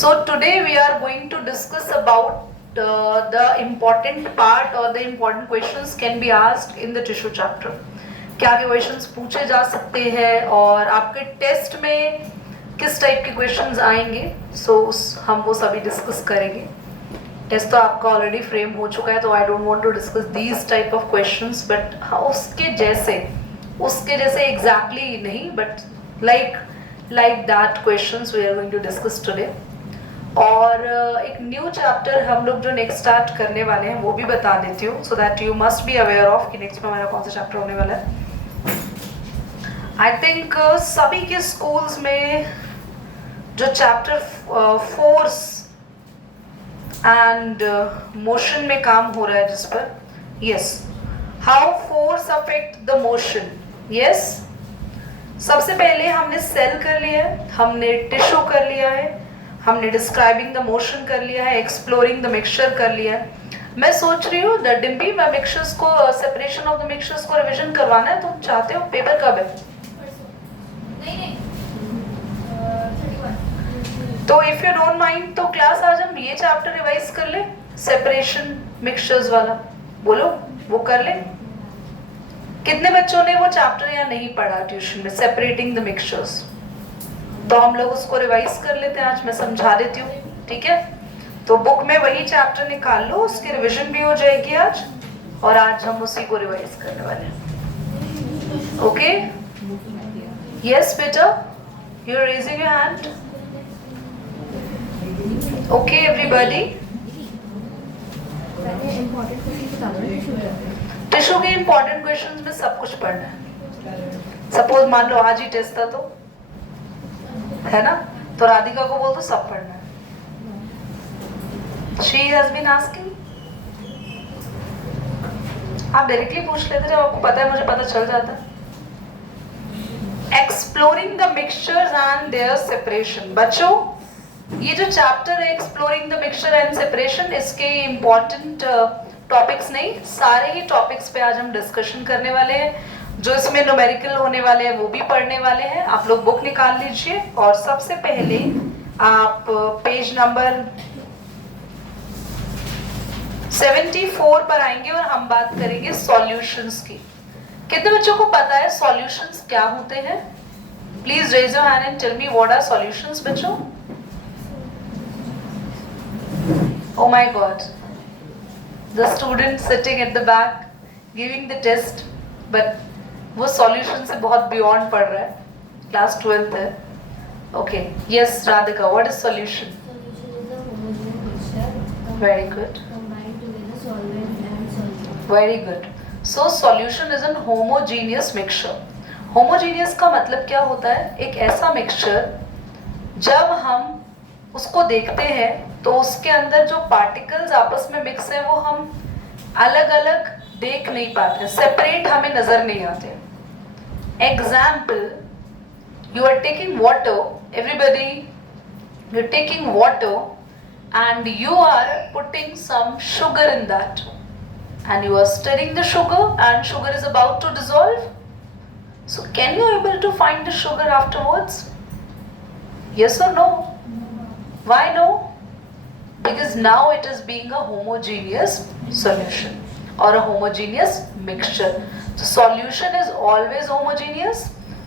So today we are going to discuss about the important part or the important questions can be asked in the tissue chapter. क्या क्या questions पूछे जा सकते हैं और आपके टेस्ट में किस टाइप के क्वेश्चंस आएंगे, हम वो सभी डिस्कस करेंगे. टेस्ट तो आपका ऑलरेडी फ्रेम हो चुका है, तो I don't want to discuss these type of questions, but उसके जैसे एग्जैक्टली नहीं, but like that questions we are going to discuss today. और एक न्यू चैप्टर हम लोग जो नेक्स्ट स्टार्ट करने वाले हैं वो भी बता देती हूँ, so that you must be aware of कि नेक्स्ट में हमारा कौन सा चैप्टर होने वाला है. आई थिंक सभी के स्कूल्स में जो चैप्टर फोर्स एंड मोशन में काम हो रहा है, जिस पर yes, how force affect the motion. Yes, सबसे पहले हमने सेल कर लिया है, हमने टिश्यू कर लिया है, हमने डिस्क्राइबिंग द मोशन कर लिया है, एक्सप्लोरिंग द मिक्सचर कर लिया है. मैं सोच रही हूँ द डिम्पी, मैं मिक्सचर्स को, सेपरेशन ऑफ द मिक्सचर्स को रिवीजन करवाना है. तुम चाहते हो? पेपर कब है? नहीं, तो इफ यू डोंट माइंड तो क्लास आज हम ये चैप्टर रिवाइज कर ले, सेपरेशन मिक्सचर्स वाला. बोलो, वो कर ले. कितने बच्चों ने वो चैप्टर या नहीं पढ़ा ट्यूशन में, सेपरेटिंग द मिक्सचर्स? तो हम लोग उसको रिवाइज कर लेते हैं, आज मैं समझा देती हूँ, ठीक है? तो बुक में वही चैप्टर निकाल लो, उसकी रिवीजन भी हो जाएगी आज, और आज हम उसी को रिवाइज करने वाले हैं. ओके? यस बेटा, you are raising your hand. Okay everybody, tissue के इंपॉर्टेंट क्वेश्चंस में सब कुछ पढ़ना है. सपोज मान लो आज ही टेस्ट था, तो है ना, तो राधिका को बोल दो सब पढ़ना है. She has been asking. आप डायरेक्टली पूछ लेते, जब आपको पता है, मुझे पता चल जाता है. Exploring the mixtures and their separation. बच्चों, ये जो चैप्टर है exploring the mixture and separation, इसके इम्पोर्टेंट टॉपिक्स नहीं, सारे ही टॉपिक्स पे आज हम डिस्कशन करने वाले हैं. जो इसमें न्यूमेरिकल होने वाले हैं वो भी पढ़ने वाले हैं. आप लोग बुक निकाल लीजिए और सबसे पहले आप पेज नंबर 74 पर आएंगे और हम बात करेंगे सॉल्यूशंस की. कितने बच्चों को पता है सॉल्यूशंस क्या होते हैं? Please raise your hand and tell me what are solutions बच्चों. Oh my God, the student sitting at the back giving the test, but वो सॉल्यूशन से बहुत बियॉन्ड पढ़ रहा है, क्लास 12th है. Okay, yes Radhika, what is solution? Very good, very good. So solution is an homogeneous mixture. Homogeneous का मतलब क्या होता है? एक ऐसा मिक्सचर जब हम उसको देखते हैं तो उसके अंदर जो पार्टिकल्स आपस में मिक्स है वो हम अलग अलग देख नहीं पाते, सेपरेट हमें नजर नहीं आते. Example, you are taking water, everybody, you're taking water and you are putting some sugar in that, and you are stirring the sugar and sugar is about to dissolve. So can you able to find the sugar afterwards? Yes or no? Why no? Because now it is being a homogeneous solution or a homogeneous mixture. So solution is always homogeneous.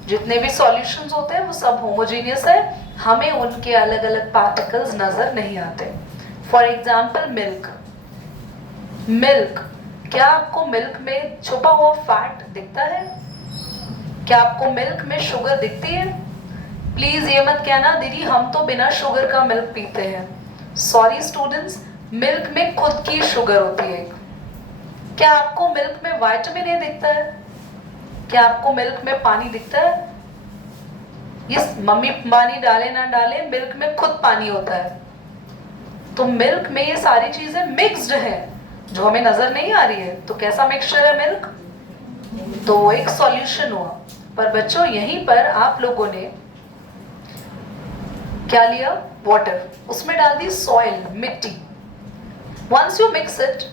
जितने भी solutions होते हैं वो सब homogeneous है, हमें उनके अलग अलग particles नजर नहीं आते. For example, milk. क्या आपको milk में छुपा हुआ fat दिखता है? क्या आपको milk में sugar दिखती है? प्लीज ये मत कहना दीदी हम तो बिना शुगर का मिल्क पीते हैं. सॉरी स्टूडेंट्स, मिल्क में खुद की शुगर होती है. क्या आपको मिल्क में विटामिन ए दिखता है? क्या आपको मिल्क में पानी दिखता है? यस, मम्मी पानी डाले ना डाले, मिल्क में खुद पानी होता है. तो मिल्क में ये सारी चीजें मिक्स्ड है जो हमें नजर नहीं आ रही है. तो कैसा मिक्सचर है मिल्क? तो वो एक सॉल्यूशन हुआ. पर बच्चों, यहीं पर आप लोगों ने क्या लिया? वाटर. उसमें डाल दी सॉइल, मिट्टी. वंस यू मिक्स इट,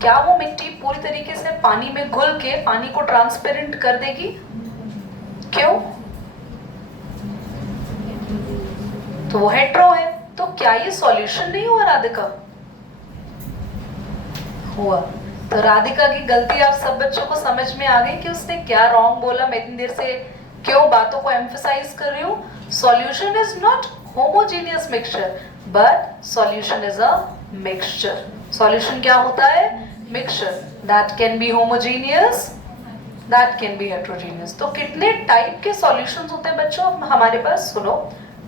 क्या वो मिट्टी पूरी तरीके से पानी में घुल के पानी को ट्रांसपेरेंट कर देगी? क्यों? तो वो हेट्रो है. तो क्या ये सॉल्यूशन नहीं हुआ राधिका? हुआ। तो राधिका की गलती आप सब बच्चों को समझ में आ गई कि उसने क्या रॉन्ग बोला। मैं इतनी देर से क्यों बातों को एम्फसाइज कर रही हूँ? Solution is not homogeneous mixture but solution is a mixture. Solution क्या होता है? Mixture that can be homogeneous, that can be heterogeneous. तो कितने टाइप के सॉल्यूशंस होते हैं बच्चों हमारे पास? सुनो,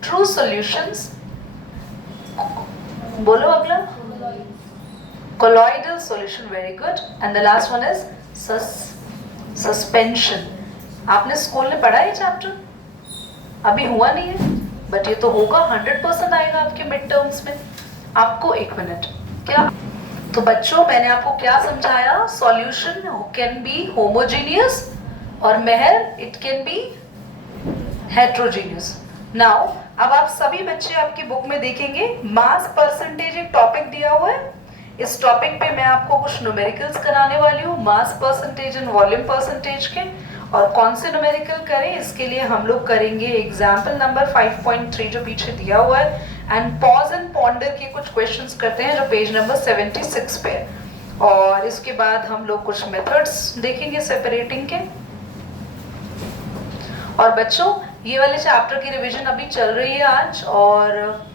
ट्रू सॉल्यूशंस, बोलो अगला, colloidal solution, very good, and the last one is suspension। आपने स्कूल में पढ़ा है चैप्टर? अभी हुआ नहीं है बट ये तो होगा, 100% आएगा आपके मिड टर्म्स में। आपको एक मिनट, क्या तो बच्चों मैंने आपको क्या समझाया? सॉल्यूशन कैन बी होमोजेनियस और महर it can be heterogeneous. Now अब आप सभी बच्चे आपकी बुक में देखेंगे मास परसेंटेज एक टॉपिक दिया हुआ है। इस टॉपिक पे मैं आपको कुछ न्यूमेरिकल्स कराने वाली हूँ, mass percentage and volume percentage के। और कौन से न्यूमेरिकल करें इसके लिए हम लोग करेंगे एग्जाम्पल नंबर 5.3 जो पीछे दिया हुआ है, एंड पॉज एंड पॉन्डर के कुछ क्वेश्चंस करते हैं जो पेज नंबर 76 पे है। और इसके बाद हम लोग कुछ मेथड्स देखेंगे सेपरेटिंग के। और बच्चों ये वाले चैप्टर की रिवीजन अभी चल रही है आज, और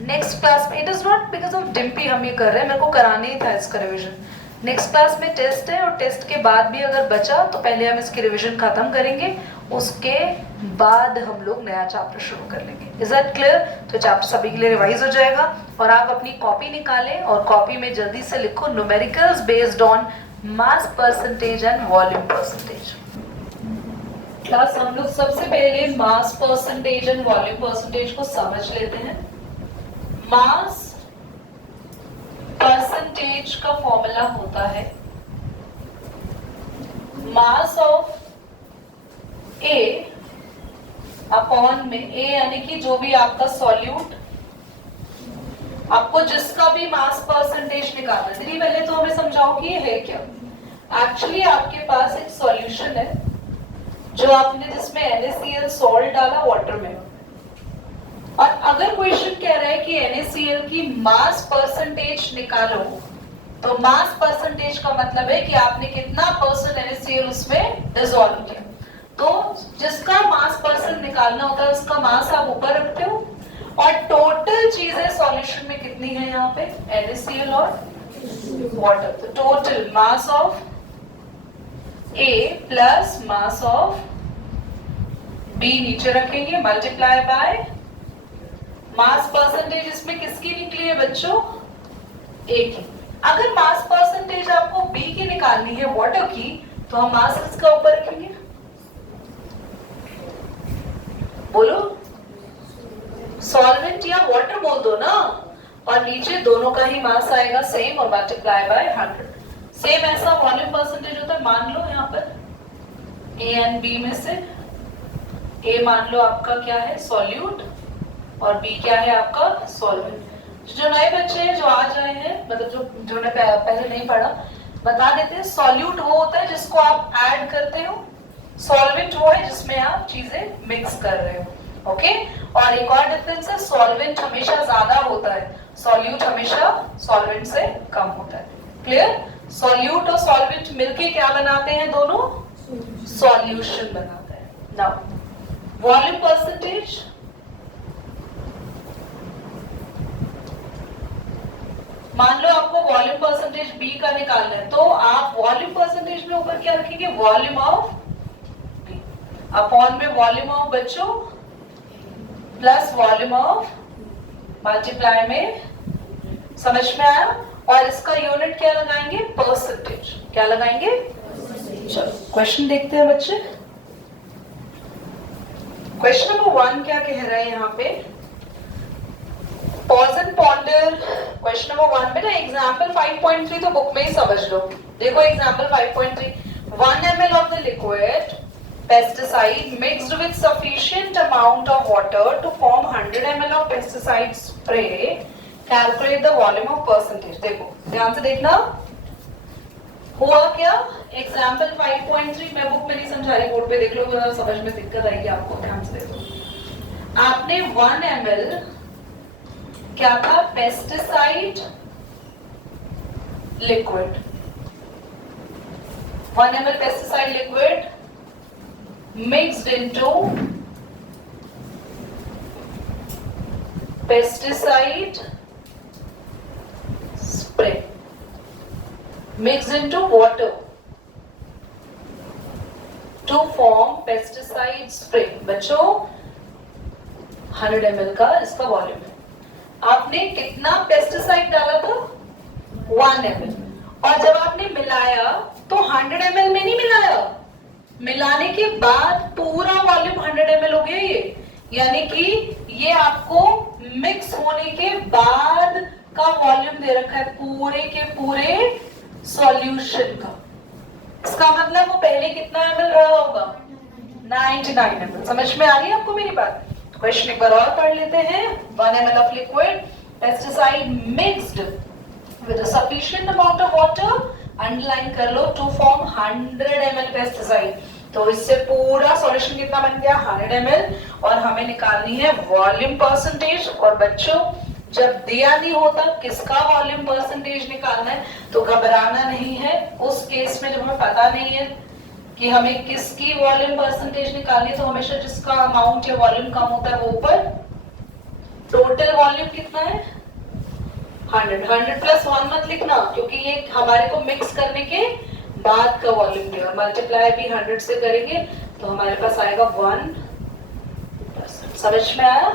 नेक्स्ट क्लास में, it is not because of Dimpy हम ये कर रहे हैं, मेरे को कराने ही था इसका रिवीजन। नेक्स्ट क्लास में टेस्ट है और टेस्ट के बाद भी अगर बचा तो पहले हम इसकी रिवीजन खत्म करेंगे, उसके बाद हम लोग नया चैप्टर शुरू कर लेंगे। Is that clear? तो चैप्टर सभी के लिए रिवाइज हो जाएगा। और आप अपनी कॉपी निकालें और कॉपी में जल्दी से लिखो numericals based on mass percentage and volume percentage. Class हम लोग सबसे पहले mass percentage and volume percentage को समझ लेते हैं। मास परसेंटेज का फॉर्मूला होता है मास ऑफ ए अपॉन में ए, यानी कि जो भी आपका सॉल्यूट, आपको जिसका भी मास परसेंटेज निकालना है। दीदी पहले तो हमें समझाओ कि ये है क्या। एक्चुअली आपके पास एक सॉल्यूशन है जो आपने, जिसमें NaCl सॉल्ट डाला वाटर में, और अगर क्वेश्चन कह रहा है कि NaCl की मास परसेंटेज निकालो, तो मास परसेंटेज का मतलब है कि आपने कितना परसेंट NaCl उसमें डिसॉल्व किया। तो जिसका मास परसेंट निकालना होता है उसका मास आप ऊपर रखते हो, और टोटल चीजें सॉल्यूशन में कितनी है यहाँ पे? NaCl और वाटर। तो total mass of A plus mass of B नीचे रखेंगे, मल्टीप्लाई बाय मास परसेंटेज इसमें किसकी निकली है बच्चों? A की। अगर मास परसेंटेज आपको B की निकालनी है वाटर की, तो हम मास इसका ऊपर रखेंगे, बोलो सॉल्वेंट या वाटर बोल दो ना, और नीचे दोनों का ही मास आएगा सेम और मल्टीप्लाई बाय 100। सेम ऐसा वॉल्यूम परसेंटेज होता है। मान लो यहाँ पर A एंड B में से A मान लो आपका क्या है? सॉल्यूट, और B क्या है आपका? सॉल्वेंट। जो नए बच्चे हैं जो आज आए हैं, मतलब जो ने पहले नहीं पढ़ा, बता देते हैं। सॉल्यूट वो होता है जिसको आप ऐड करते हो, सॉल्वेंट वो है जिसमें आप चीजें मिक्स कर रहे हो। ओके? और एक और डिफरेंस है, सॉल्वेंट हमेशा ज्यादा होता है, सॉल्यूट हमेशा सॉल्वेंट से कम होता है। क्लियर? सॉल्यूट और सॉल्वेंट मिलके क्या बनाते हैं? दोनों सॉल्यूशन बनाते हैं। नाउ वॉल्यूम परसेंटेज, मान लो आपको वॉल्यूम परसेंटेज B का निकालना है, तो आप वॉल्यूम परसेंटेज में ऊपर क्या रखेंगे? वॉल्यूम ऑफ B अपॉन में वॉल्यूम ऑफ बच्चों प्लस वॉल्यूम ऑफ मल्टीप्लाई में। समझ में आया? और इसका यूनिट क्या लगाएंगे? परसेंटेज। क्या लगाएंगे? चलो क्वेश्चन देखते हैं बच्चे। क्वेश्चन नंबर 1 क्या कह रहा है यहाँ पे? Pause and ponder. Question number 1 में ना एग्जाम्पल 5.3 तो बुक में ही समझ लो। देखो example 5.3, 1 ml of the liquid pesticide mixed with sufficient amount of water to form 100 ml of pesticide spray, calculate the volume of percentage। देखो ध्यान से देखना, हुआ क्या? एग्जाम्पल 5.3 मैं बुक में नहीं समझा रही, बोर्ड पे देख लो, तो समझ में दिक्कत आएगी आपको, ध्यान से देखो। आपने 1 ml क्या था? Pesticide liquid, 1 ml pesticide liquid mixed into pesticide spray, mixed into water to form pesticide spray. बच्चों 100 ml का इसका वॉल्यूम है। आपने कितना पेस्टिसाइड डाला था? 1 ml। और जब आपने मिलाया तो 100 ml में नहीं मिलाया, मिलाने के बाद पूरा वॉल्यूम 100 ml हो गया ये, यानी कि ये आपको मिक्स होने के बाद का वॉल्यूम दे रखा है पूरे के पूरे सॉल्यूशन का। इसका मतलब वो पहले कितना ml रहा होगा? 99 ml। समझ में आ रही है आपको मेरी बात? क्वेश्चन एक बार और पढ़ लेते हैं। 1 ml of liquid pesticide mixed with a sufficient amount of water, underline कर लो, to form 100 ml pesticide। तो इससे पूरा सॉल्यूशन कितना बन गया? 100 ml। और हमें निकालनी है वॉल्यूम परसेंटेज। और बच्चों जब दिया नहीं होता किसका वॉल्यूम परसेंटेज निकालना है, तो घबराना नहीं है। उस केस में जब हमें पता नहीं है कि हमें किसकी वॉल्यूम परसेंटेज निकालनी है, तो हमेशा जिसका अमाउंट या वॉल्यूम कम होता है वो ऊपर। टोटल वॉल्यूम कितना है? 100 प्लस 1 मत लिखना, क्योंकि ये हमारे को मिक्स करने के बाद का वॉल्यूम है। और मल्टीप्लाई भी 100 से करेंगे तो हमारे पास आएगा 1%। समझ में आया?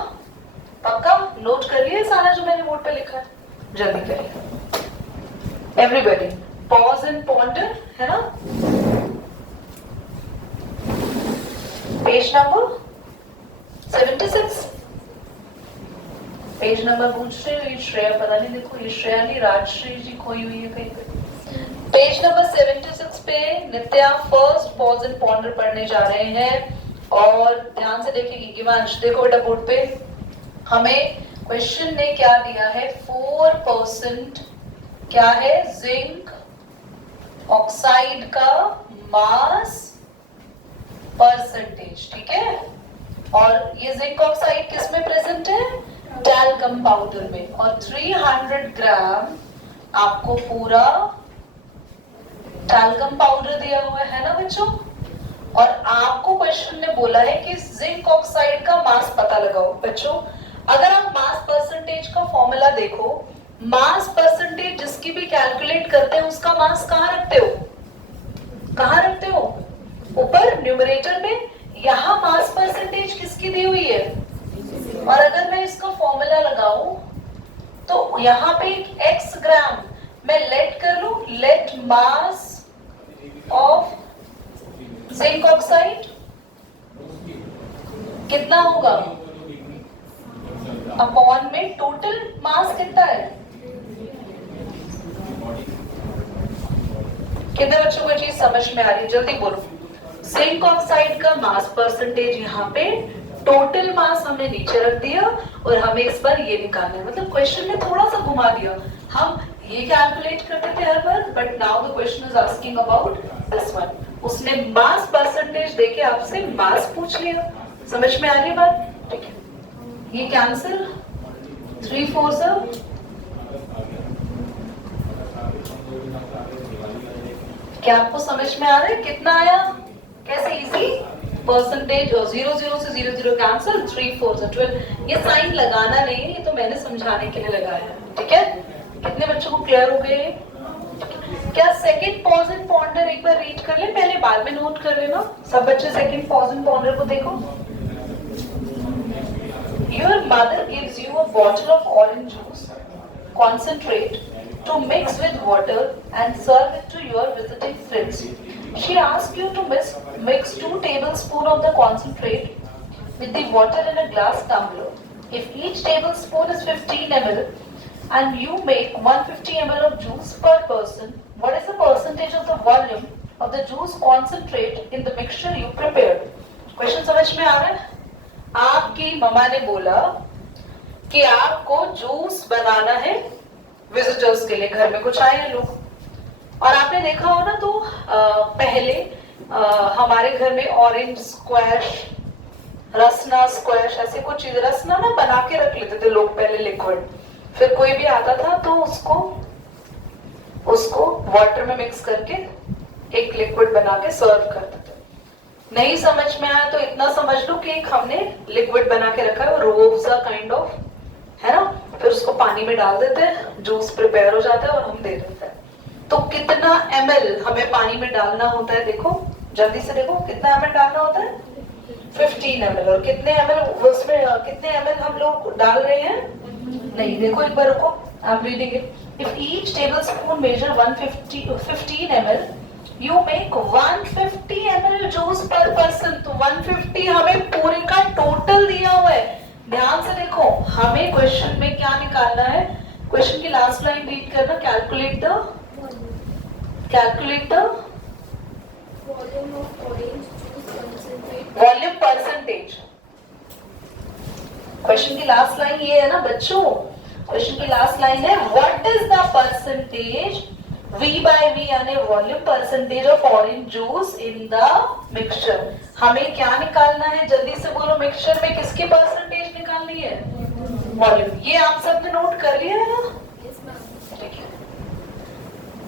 पक्का नोट कर लिया सारा जो मैंने बोर्ड पे लिखा है? जल्दी करिए एवरीबॉडी, पॉज एंड पॉन्डर, है ना? पेज नंबर 76, पेज नंबर पूछ रहे हो। श्रेया पता नहीं, देखो ये श्रेया नहीं, राजश्री जी खोई हुई है कहीं पे। पेज नंबर 76 पे नित्या फर्स्ट पॉज एंड पॉन्डर पढ़ने जा रहे हैं। और ध्यान से देखेंगे गिवांश, देखो बेटा बोर्ड पे हमें क्वेश्चन ने क्या दिया है? 4% क्या है? जिंक ऑक्साइड का मास परसेंटेज, ठीक है? और ये जिंक ऑक्साइड किस में प्रेजेंट है? टैल्कम पाउडर में। और 300 ग्राम आपको पूरा टैल्कम पाउडर दिया हुआ है ना बच्चों? और आपको क्वेश्चन ने बोला है कि जिंक ऑक्साइड का मास पता लगाओ। बच्चों अगर आप मास परसेंटेज का फॉर्मूला देखो, मास परसेंटेज जिसकी भी कैलकुलेट करते हैं उसका मास कहाँ रखते हो? कहाँ रखते हो? ऊपर न्यूमरेटर में। यहाँ मास परसेंटेज किसकी दी हुई है? और अगर मैं इसका फॉर्मूला लगाऊं तो यहाँ पे एक x ग्राम मैं लेट कर लूं, let mass of zinc oxide कितना होगा? अपॉन में टोटल मास कितना है? कितने बच्चों को ये चीज समझ में आ रही है? जल्दी बोलो। जिंक ऑक्साइड का मास परसेंटेज यहाँ पे, टोटल मास हमने नीचे रख दिया और हमें इस बार ये निकालना है। मतलब क्वेश्चन ने थोड़ा सा घुमा दिया। हम ये कैलकुलेट करते थे हर बार, but now the question is asking about this one. उसने मास परसेंटेज देके आपसे मास पूछ लिया। समझ में आ रही बात? ठीक है, ये कैंसिल, 3 4 सर। क्या आपको समझ में आ रहा है? कितना आया? कैसे इजी? परसेंटेज 0 0 से 0 0 कैंसिल, 3 4 से 12। ये साइन लगाना नहीं है, ये तो मैंने समझाने के लिए लगाया है। ठीक है, कितने बच्चों को क्लियर हो गए? क्या सेकंड पॉज एंड पॉन्डर एक बार रीड कर ले, पहले बाद में नोट कर लेना। सब बच्चे सेकंड पॉज एंड पॉन्डर को देखो। Your mother gives you a bottle of orange juice concentrate to mix with water and serve it to your visiting friends. She asks you to mix 2 tablespoons of the concentrate with the water in a glass tumbler. If each tablespoon is 15 ml and you make 150 ml of juice per person, what is the percentage of the volume of the juice concentrate in the mixture you prepared? Question समझ में आ रहा है? आपकी मम्मा ने बोला कि आपको जूस बनाना है विजिटर्स के लिए, घर में कुछ आए हैं लोग। और आपने देखा हो ना, तो पहले हमारे घर में ऑरेंज स्क्वैश, रसना स्क्वैश, ऐसे कुछ चीज, रसना ना बना के रख लेते थे लोग पहले लिक्विड, फिर कोई भी आता था तो उसको वाटर में मिक्स करके एक लिक्विड बना के सर्व करते थे। नहीं समझ में आया तो इतना समझ लो कि एक हमने लिक्विड बना के रखा है, रूह अफ़ज़ा काइंड ऑफ, है ना। फिर उसको पानी में डाल देते हैं, जूस प्रिपेयर हो जाता है और हम दे देते हैं। तो कितना ml हमें पानी में डालना होता है, देखो जल्दी से देखो कितना ml डालना होता है, 15 ml। और कितने ml उसमें कितने ml हम लोग डाल रहे हैं, नहीं देखो एक बार रुको, I am reading it. If each tablespoon measure 15 ml you make 150 ml juice per person. तो 150 हमें पूरे का टोटल दिया हुआ है। ध्यान से देखो, हमें क्वेश्चन में क्या निकालना है, क्वेश्चन की लास्ट लाइन रीड करना, calculate the volume percentage. Question की लास्ट लाइन ये है ना बच्चों, क्वेश्चन की लास्ट लाइन है what is the percentage V by V यानी volume percentage of orange juice in the mixture. हमें क्या निकालना है, जल्दी से बोलो, मिक्सचर में किसकी परसेंटेज निकालनी है, वॉल्यूम। ये आप सबने नोट कर लिया है ना, ठीक है।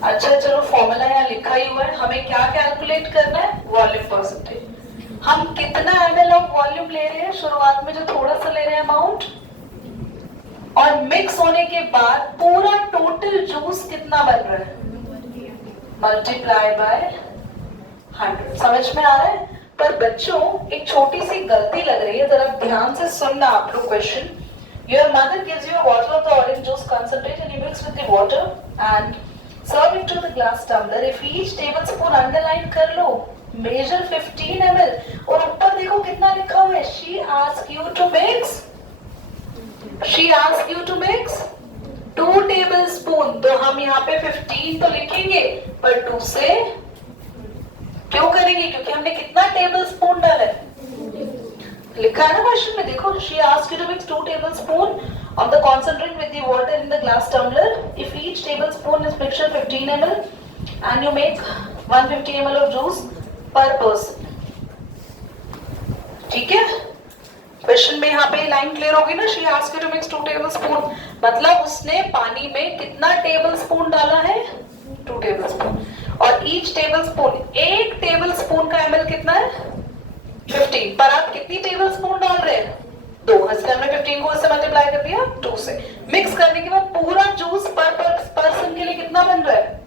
अच्छा चलो, फॉर्मूला यहाँ लिखा ही हुआ है, हमें क्या कैलकुलेट करना है, वॉल्यूम परसेंटेज। हम कितना ml ऑफ वॉल्यूम ले रहे हैं, शुरुआत में जो थोड़ा सा ले रहे हैं अमाउंट, और मिक्स होने के बाद पूरा टोटल जूस कितना बन रहा है, मल्टीप्लाई बाय 100। समझ में आ रहा है। पर बच्चों एक छोटी सी गलती लग रही है, जरा ध्यान से सुनना आप लोग question. Your mother gives you water of the orange juice concentrate and you mix with the water and serve it to the glass tumbler. If each tablespoon underline कर लो, मेजर 15 ml, और ऊपर देखो कितना लिखा हुआ है, she ask you to mix, she ask you to mix 2 tablespoon. तो हम यहाँ पे 15 तो लिखेंगे, पर 2 से क्यों करेंगे, क्योंकि हमने कितना टेबलस्पून डाला है, लिखा है ना क्वेश्चन में, देखो she ask you to mix 2 tablespoon of the concentrate with the water in the glass tumbler. If each tablespoon is mixture 15 ml and you make 150 ml of juice per person, ठीक है। Question में यहाँ पे line clear होगी ना, she asked you to mix 2 tablespoon, मतलब उसने पानी में कितना टेबलस्पून डाला है, 2 tablespoon। और ईच टेबलस्पून, एक टेबलस्पून का ml कितना है, 15। पर आप कितनी टेबलस्पून डाल रहे हैं, 2। इसलिए हमने 15 को इससे मल्टीप्लाई कर दिया 2 से। मिक्स करने के बाद पूरा जूस पर पर्सन के लिए कितना बन रहा है,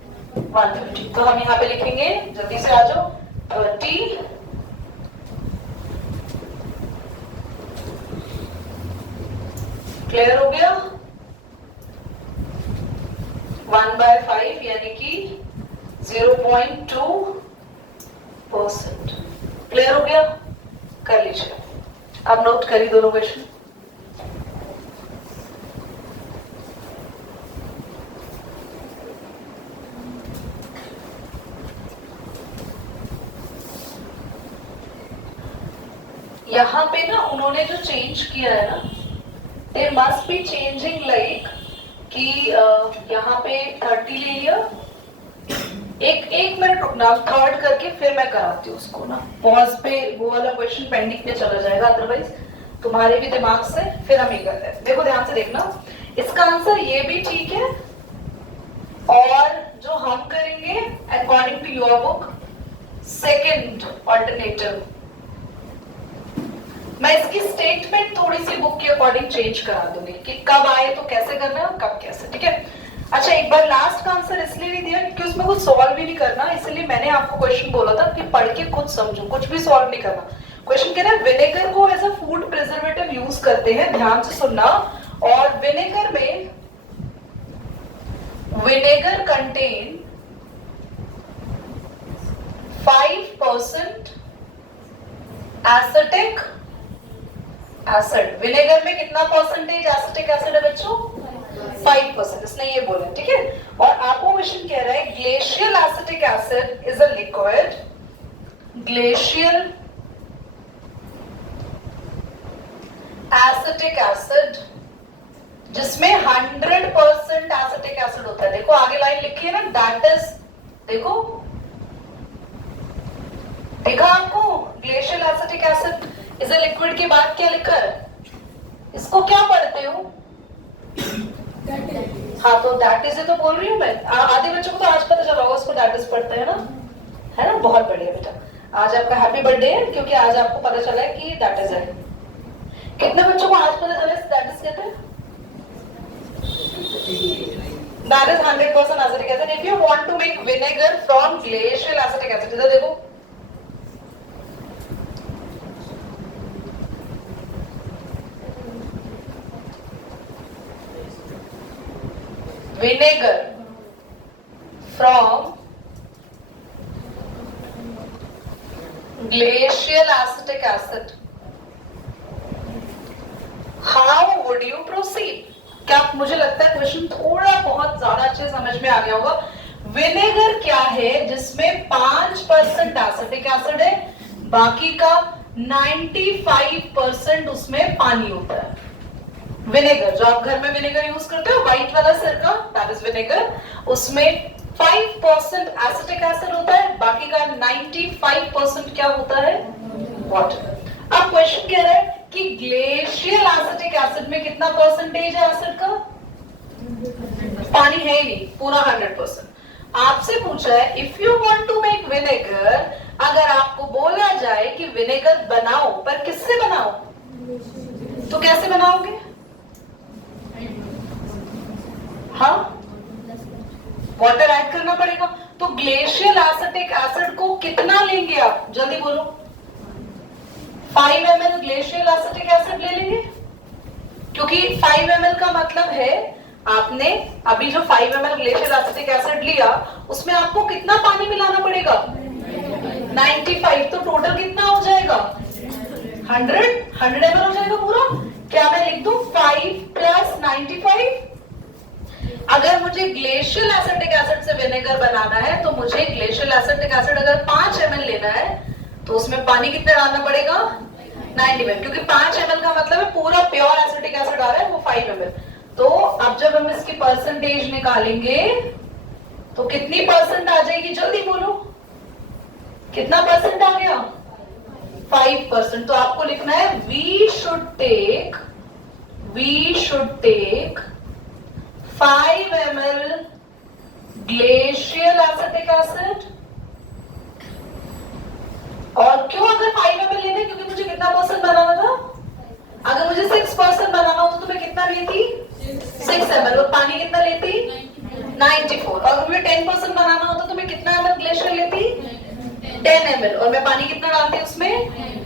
150। तो हम यहाँ पे लिखेंगे, जल्दी से आ जाओ, 30 क्लियर हो गया, 1/5 यानी कि 0.2%। क्लियर हो गया, कर लीजिए। अब नोट करिए दोनों क्वेश्चन। यहाँ पे ना उन्होंने जो चेंज किया है ना, there must be changing like कि यहाँ पे 30 ले लिया, एक मिनट रुकना, थर्ड करके फिर मैं कराती हूँ उसको ना, पॉज पे वो वाला क्वेश्चन पेंडिंग पे चला जाएगा, अदरवाइज तुम्हारे भी दिमाग से फिर हम ये करते हैं। देखो ध्यान से देखना, इसका आंसर ये भी ठीक है, और जो हम करेंगे according to your book second alternative, मैं इसकी स्टेटमेंट थोड़ी सी बुक के अकॉर्डिंग चेंज करा दूंगी कि कब आए तो कैसे करना है और कब कैसे, ठीक है। अच्छा, एक बार लास्ट का आंसर इसलिए नहीं दिया क्योंकि उसमें कुछ सॉल्व भी नहीं करना, इसलिए मैंने आपको क्वेश्चन बोला था कि पढ़ के खुद समझो, कुछ भी सॉल्व नहीं करना। क्वेश्चन कह रहा है विनेगर को as a food preservative use करते हैं, ध्यान से सुनना, और विनेगर में vinegar contain 5% acetic acid. Vinegar में कितना परसेंटेज एसिटिक एसिड है बच्चों, 5%, इसने ये बोला, ठीक है। और आपको क्वेश्चन कह रहा है glacial acetic acid is a liquid, glacial acetic acid जिसमें 100% एसिटिक एसिड होता है। देखो आगे लाइन लिखी है ना, दैट इज, देखो देखा आपको, glacial acetic acid is a liquid के बाद क्या लिखा है, इसको क्या पढ़ते हो, हाँ तो दैट इज तो बोल रही हूँ मैं। आधे बच्चों को तो आज पता चला होगा उसको दैट इज पढ़ते हैं ना, है ना। बहुत बढ़िया बेटा, आज आपका हैप्पी बर्थडे है क्योंकि आज आपको पता चला है कि दैट इज है। कितने बच्चों को आज पता चला है दैट इज कहते हैं? That is 100% acetic acid. If you want to make vinegar from glacial acetic acid, इधर देखो, vinegar from glacial acetic acid, how would you proceed? क्या मुझे लगता है क्वेश्चन थोड़ा बहुत ज्यादा अच्छे समझ में आ गया होगा। विनेगर क्या है जिसमें 5% एसिटिक एसिड है, बाकी का 95% उसमें पानी होता है। विनेगर जो आप घर में विनेगर यूज करते हो, व्हाइट वाला सिरका, दैट इज विनेगर, उसमें 5% एसिटिक एसिड होता है, बाकी का 95% क्या होता है? वाटर। अब क्वेश्चन कह रहा है कि ग्लेशियल एसिटिक एसिड में कितना परसेंटेज है एसिड का? पानी है ही नहीं, पूरा 100%। आपसे पूछा है if you want to make vinegar, अगर आपको बोला जाए कि विनेगर बनाओ, पर किससे बनाओ, तो कैसे बनाओगे? हाँ, वाटर ऐड करना पड़ेगा। तो ग्लेशियल एसिटिक एसिड को कितना लेंगे आप, जल्दी बोलो। 5 ml ग्लेशियल एसिटिक एसिड ले लेंगे, क्योंकि 5 ml का मतलब है आपने अभी जो 5 ml ग्लेशियल एसिटिक एसिड लिया उसमें आपको कितना पानी मिलाना पड़ेगा? 95। तो टोटल कितना हो जाएगा? 100 ml हो जाएगा पूरा। क्या मैं लिख दूं 5 + 95? अगर मुझे ग्लेशियल एसिटिक एसिड से विनेगर बनाना है तो मुझे ग्लेशियल एसिटिक एसिड अगर 5 ml लेना है तो उसमें पानी कितना डालना पड़ेगा? 90 ml, क्योंकि 5 ml का मतलब है पूरा प्योर एसिटिक एसिड आ रहा है, वो 5 ml। तो अब जब हम इसकी परसेंटेज निकालेंगे तो कितनी परसेंट आ जाएगी, जल्दी बोलो। कितना परसेंट आ गया? 5%। तो आपको लिखना है we should take 5 ml glacial acetic acid. और क्यों अगर 5 ml लेने, क्योंकि मुझे कितना परसेंट बनाना था? अगर मुझे 6% बनाना होता तो मैं कितना लेती? 6 ml। और पानी कितना लेती? 94। और अगर मुझे 10% बनाना होता तो मैं कितना ml ग्लेशियर लेती? 10 ml। और मैं पानी कितना डालती उसमें?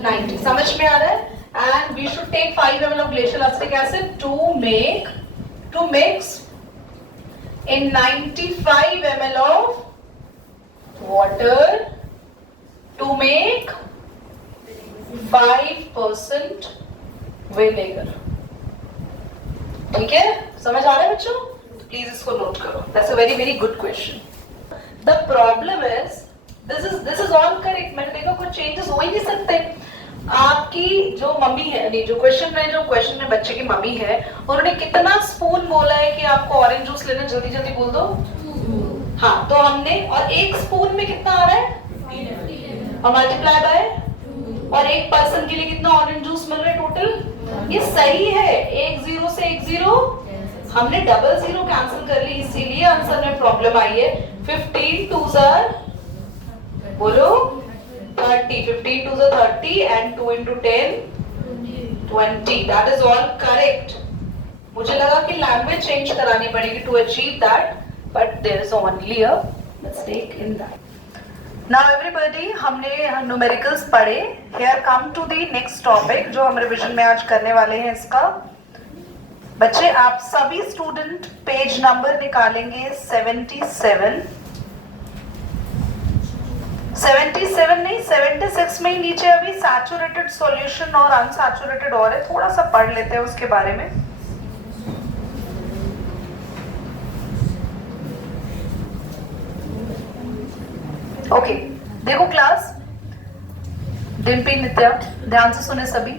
90। समझ में आ रहा है? And we should take 5 ml of glacial acetic acid to mix in 95 ml of water to make 5% vinegar। ठीक है, समझ आ रहा है बच्चों? प्लीज इसको नोट करो। That's a very good question. The problem is this is all correct. मैंने देखा कुछ चेंजेस हो ही नहीं सकते। आपकी जो मम्मी है, नहीं जो क्वेश्चन में बच्चे की मम्मी है, उन्होंने कितना स्पून बोला है कि आपको ऑरेंज जूस लेना, जल्दी जल्दी बोल दो। हाँ, तो हमने, और एक स्पून में कितना आ रहा है? और मल्टीप्लाई बाय, और एक पर्सन के लिए कितना ऑरेंज जूस मिल रहा है टोटल? ये सही है, एक 0 से एक 0, हमने डबल 0 कैंसिल कर ली, इसीलिए आंसर में प्रॉब्लम आई है। 15 2s are, बोलो 30, 15 2s are 30 and 2 into 10 20। That is all correct। मुझे लगा कि लैंग्वेज चेंज करानी पड़ेगी to achieve that, but there is only a mistake in that. Now everybody, हमने न्यूमेरिकल्स पढ़े। Here come to the next topic जो हम रिवीजन में आज करने वाले हैं। इसका बच्चे आप सभी स्टूडेंट पेज नंबर निकालेंगे 77 नहीं 76 में ही नीचे अभी सैचुरेटेड सॉल्यूशन और अनसैचुरेटेड और है, थोड़ा सा पढ़ लेते हैं उसके बारे में। ओके, देखो क्लास, डिम्पी, नित्या, ध्यान से सुने सभी।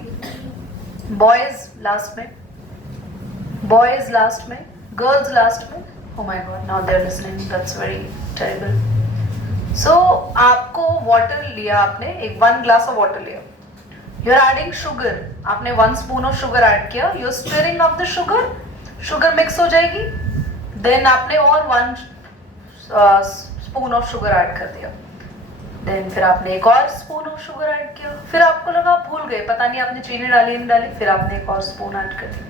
बॉयज लास्ट में, गर्ल्स लास्ट में। Oh my God, now they're listening. That's very terrible. So आपको वाटर लिया, आपने एक 1 glass of water लिया। You're adding sugar, आपने 1 spoon of sugar ऐड किया। You're stirring up the sugar, sugar mix हो जाएगी। देन आपने और 1 स्पून ऑफ शुगर ऐड कर दिया, देन फिर आपने एक और स्पून ऑफ शुगर ऐड किया, फिर आपको लगा आप भूल गए, पता नहीं आपने चीनी डाली नहीं डाली, फिर आपने एक और स्पून ऐड कर दी,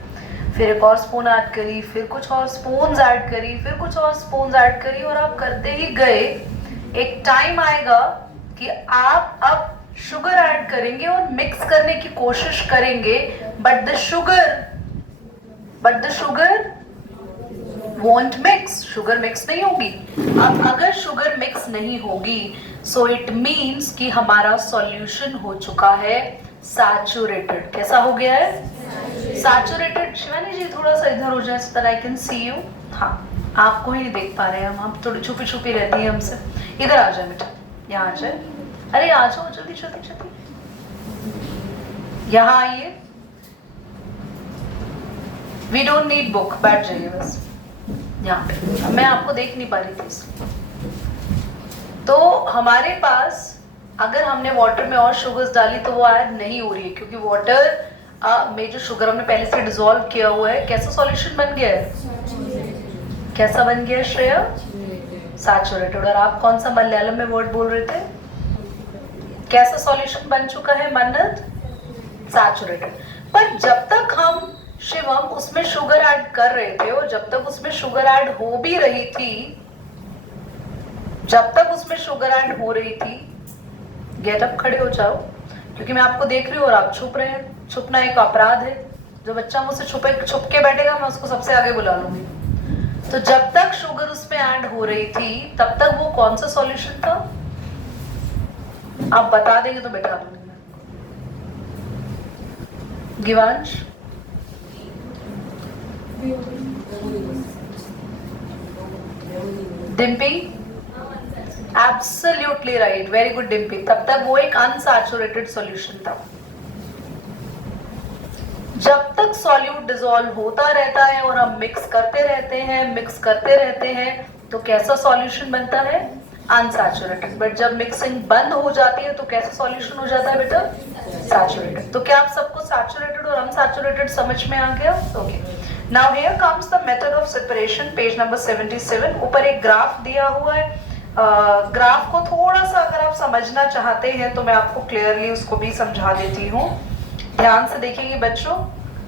फिर एक और स्पून ऐड करी, फिर कुछ और स्पून्स ऐड करी, फिर कुछ और स्पून्स ऐड करी, और आप करते ही गए। एक टाइम आएगा कि आप अब शुगर ऐड करेंगे और मिक्स करने की कोशिश करेंगे, but the sugar won't mix, sugar mix नहीं होगी। अब अगर शुगर मिक्स नहीं होगी, सो इट मीन्स कि हमारा सॉल्यूशन हो चुका है सैचुरेटेड। कैसा हो गया है? सैचुरेटेड। शिवानी जी थोड़ा सा इधर हो जाए so that I can see you। हाँ, आपको ही नहीं देख पा रहे हैं हम थोड़ी छुपी छुपी रहती है हमसे। इधर आ जाए बेटा, यहाँ आ जाए, अरे आ जाओ जल्दी जल्दी जल्दी, यहाँ आइए। वी डोंट नीड बुक, बैठ जाइए बस यहाँ पे, मैं आपको देख नहीं पा रही थी। तो हमारे पास अगर हमने वाटर में और शुगर्स डाली तो वो ऐड नहीं हो रही है, क्योंकि वाटर में जो शुगर हमने पहले से डिसॉल्व किया हुआ है। कैसा सॉल्यूशन बन गया है? कैसा बन गया श्रेया? सैचुरेटेड। और आप कौन सा मलयालम में वर्ड बोल रहे थे? कैसा सॉल्यूशन बन चुका है मन्नत? सैचुरेटेड। पर जब तक हम शिवम उसमें शुगर ऐड कर रहे थे, और जब तक उसमें शुगर ऐड हो भी रही थी, जब तक उसमें शुगर ऐड हो रही थी, गेट अप, खड़े हो जाओ, क्योंकि मैं आपको देख रही हूँ और आप छुप रहे हैं। छुपना एक अपराध है। जो बच्चा मुझसे छुप के बैठेगा मैं उसको सबसे आगे बुला लूंगी। तो जब तक शुगर उसमें ऐड हो रही थी, तब तक वो कौन सा सॉल्यूशन था? आप बता देंगे तो बैठा दूंगी मैं। Givansh, Dimpy, absolutely right, very good Dimpy. तब तक वो एक अनसैचुरेटेड सॉल्यूशन था। जब तक सॉल्यूट डिसॉल्व होता रहता है और हम मिक्स करते रहते हैं, तो कैसा सॉल्यूशन बनता है? अनसैचुरेटेड। बट जब मिक्सिंग बंद हो जाती है तो कैसा सॉल्यूशन हो जाता है बेटा? सैचुरेटेड। तो क्या आप सबको सैचुरेटेड और अनसैचुरेटेड समझ में आ गया? Okay, now here comes the method of separation, page number 77। ऊपर एक ग्राफ दिया हुआ है। ग्राफ को थोड़ा सा अगर आप समझना चाहते हैं तो मैं आपको क्लियरली उसको भी समझा देती हूँ। ध्यान से देखेंगे बच्चों,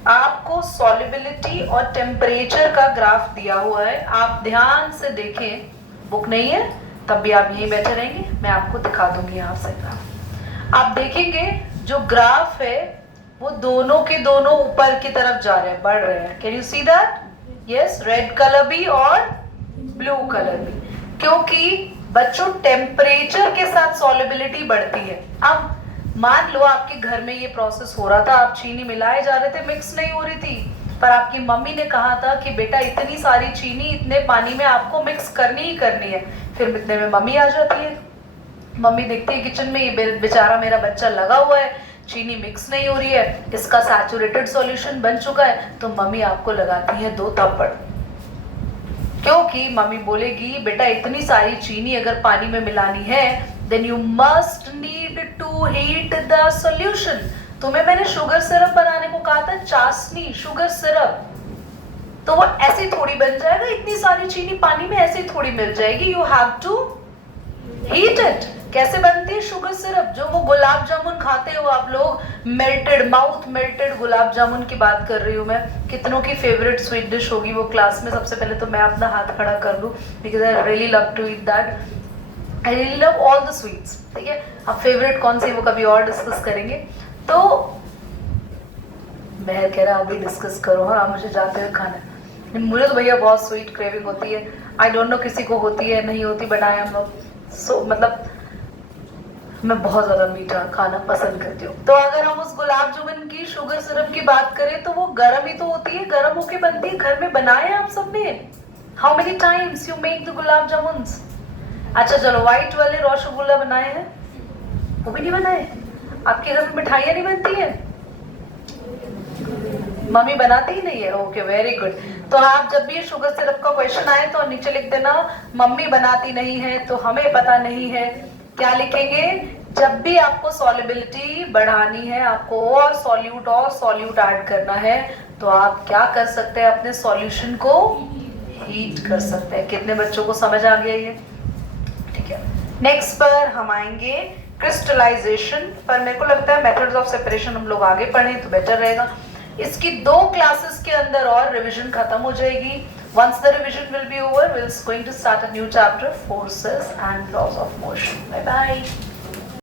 आपको सॉल्युबिलिटी और टेम्परेचर का ग्राफ दिया हुआ है। आप ध्यान से देखें, बुक नहीं है तब भी आप यहीं बैठे रहेंगे, मैं आपको दिखा दूंगी यहाँ से ग्राफ। आप देखेंगे जो ग्राफ है वो दोनों के दोनों ऊपर की तरफ जा रहे हैं, बढ़ रहे हैं। Can you see that? Yes, red colour भी और ब्लू कलर भी, क्योंकि बच्चों टेम्परेचर के साथ सॉल्युबिलिटी बढ़ती है। अब मान लो आपके घर में ये प्रोसेस हो रहा था, आप चीनी मिलाए जा रहे थे, मिक्स नहीं हो रही थी, पर आपकी मम्मी ने कहा था कि बेटा इतनी सारी चीनी इतने पानी में आपको मिक्स करनी ही करनी है। फिर इतने में मम्मी आ जाती है, मम्मी देखती है किचन में ये बेचारा मेरा बच्चा लगा हुआ है, चीनी मिक्स नहीं हो रही है, इसका सैचुरेटेड सॉल्यूशन बन चुका है, तो मम्मी आपको लगाती है 2 थप्पड़। क्योंकि मम्मी बोलेगी बेटा इतनी सारी चीनी अगर पानी में मिलानी है, then you must need to heat the solution। तुम्हें मैंने शुगर सिरप बनाने को कहा था, चाशनी, शुगर सिरप, तो वो ऐसे थोड़ी बन जाएगा, इतनी सारी चीनी पानी में ऐसे थोड़ी मिल जाएगी। You have to heat it। कैसे बनती है शुगर सिरप? जो वो गुलाब जामुन खाते हो आप लोग, melted, mouth melted gulab jamun की बात कर रही हूँ मैं। कितनों की फेवरेट स्वीट डिश होगी वो क्लास में? सबसे पहले तो मैं अपना हाथ खड़ा कर लूँ, because I really love to eat that. I really love all the sweets. ठीक है, अब फेवरेट कौन सी वो कभी और डिस्कस करेंगे। तो मैं कह रहा अभी डिस्कस करो, हाँ मुझे जाते हुए खाना है। मुझे तो भैया बहुत स्वीट क्रेविंग होती है। आई डोंट नो किसी को होती है नहीं होती, बट आई एम मतलब मैं बहुत ज़्यादा मीठा खाना पसंद करती हूँ। तो अगर हम उस गुलाब जामुन की शुगर सिरप की बात करें तो वो गर्म ही तो होती है, गर्म होके बनती है। घर में बनाए आप सबने? How many times you make the gulab jamuns? अच्छा चलो, व्हाइट वाले रसगुल्ला बनाए हैं? वो भी नहीं बनाए? आपके घर में मिठाइयाँ नहीं बनती है? मम्मी बनाती ही नहीं है? Okay, very good. तो आप जब भी शुगर सिरप का क्वेश्चन आए तो नीचे लिख देना मम्मी बनाती नहीं है, तो हमें पता नहीं है। क्या लिखेंगे? जब भी आपको सॉल्युबिलिटी बढ़ानी है, आपको और सॉल्यूट ऐड करना है, तो आप क्या कर सकते हैं? अपने सॉल्यूशन को हीट कर सकते हैं। कितने बच्चों को समझ आ गया ये? ठीक है, नेक्स्ट पर हम आएंगे क्रिस्टलाइजेशन पर। मेरे को लगता है मेथड्स ऑफ सेपरेशन हम लोग आगे पढ़ें तो बेटर रहेगा। इसकी 2 क्लासेस के अंदर और रिवीजन खत्म हो जाएगी। Once the revision will be over, we're going to start a new chapter, forces and laws of motion. Bye bye.